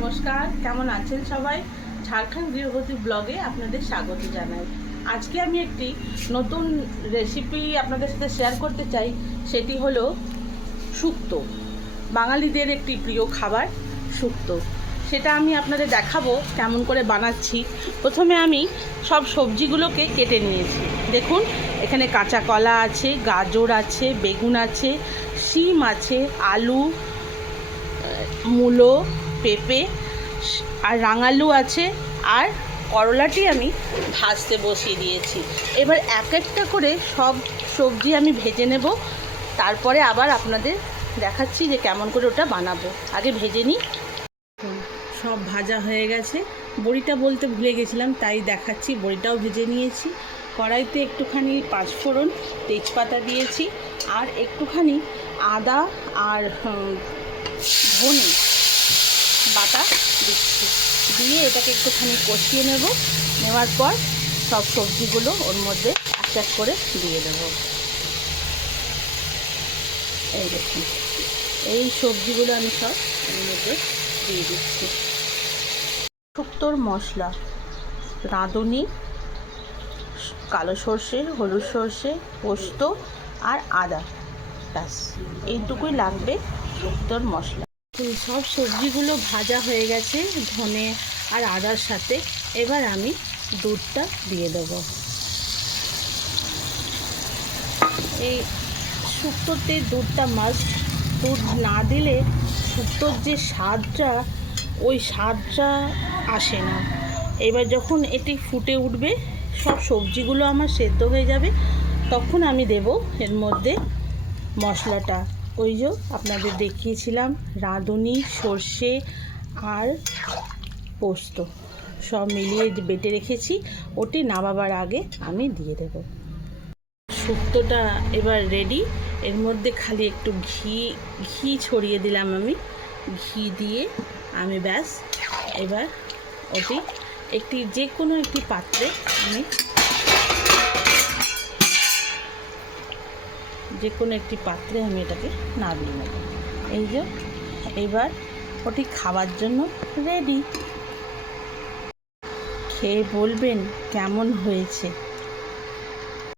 নমস্কার, কেমন আছেন সবাই? ঝাড়খণ্ড গৃহবধূ ব্লগে আপনাদের স্বাগত জানাই। আজকে আমি একটি নতুন রেসিপি আপনাদের সাথে শেয়ার করতে চাই। সেটি হলো শুক্তো। বাঙালিদের একটি প্রিয় খাবার শুক্তো। সেটা আমি আপনাদের দেখাবো কেমন করে বানাচ্ছি। প্রথমে আমি সব সবজিগুলোকে কেটে নিয়েছি। দেখুন, এখানে কাঁচা কলা আছে, গাজর আছে, বেগুন আছে, শিম আছে, আলু, মূলো, পেঁপে আর রাঙালু আছে, আর করলাটি আমি ভাজতে বসিয়ে দিয়েছি। এবার এক একটা করে সব সবজি আমি ভেজে নেব, তারপরে আবার আপনাদের দেখাচ্ছি যে কেমন করে ওটা বানাবো। আগে ভেজে নিই। সব ভাজা হয়ে গেছে। বড়িটা বলতে ভুলে গেছিলাম, তাই দেখাচ্ছি। বড়িটাও ভেজে নিয়েছি। কড়াইতে একটুখানি পাঁচফোড়ন, তেজপাতা দিয়েছি, আর একটুখানি আদা আর ধনে বাটা দিচ্ছি। দিয়ে এটাকে একটুখানি কষিয়ে নেওয়ার পর সব সবজিগুলো ওর মধ্যে এক এক করে দিয়ে দেবো। এই দেখুন, এই সবজিগুলো আমি সব এর মধ্যে দিয়ে দিচ্ছি। শুক্তোর মশলা: রাঁধুনি, কালো সর্ষে, হলুদ সর্ষে, পোস্ত আর আদা। ব্যাস এইটুকুই লাগবে শুক্তোর মশলা। সব সবজিগুলো ভাজা হয়ে গেছে ধনে আর আদার সাথে। এবার আমি দুধটা দিয়ে দেবো। এই শুক্তোতে দুধটা মাস্ট। দুধ না দিলে শুক্তোর যে স্বাদটা, ওই স্বাদটা আসে না। এবার যখন এটি ফুটে উঠবে, সব সবজিগুলো আমার সেদ্ধ হয়ে যাবে, তখন আমি দেব এর মধ্যে মশলাটা। ওই যে আপনাদের দেখিয়েছিলাম, রাঁধুনি, সর্ষে আর পোস্ত সব মিলিয়ে বেটে রেখেছি, ওটি নামাবার আগে আমি দিয়ে দেব। শুক্তোটা এবার রেডি। এর মধ্যে খালি একটু ঘি ছড়িয়ে দিলাম আমি। ঘি দিয়ে আমি ব্যাস এবার ওটি যে কোনো একটি পাত্রে আমি এটাকে নামিয়ে নেব। এই যে এবার ওটি খাওয়ার জন্য রেডি। খেয়ে বলবেন কেমন হয়েছে।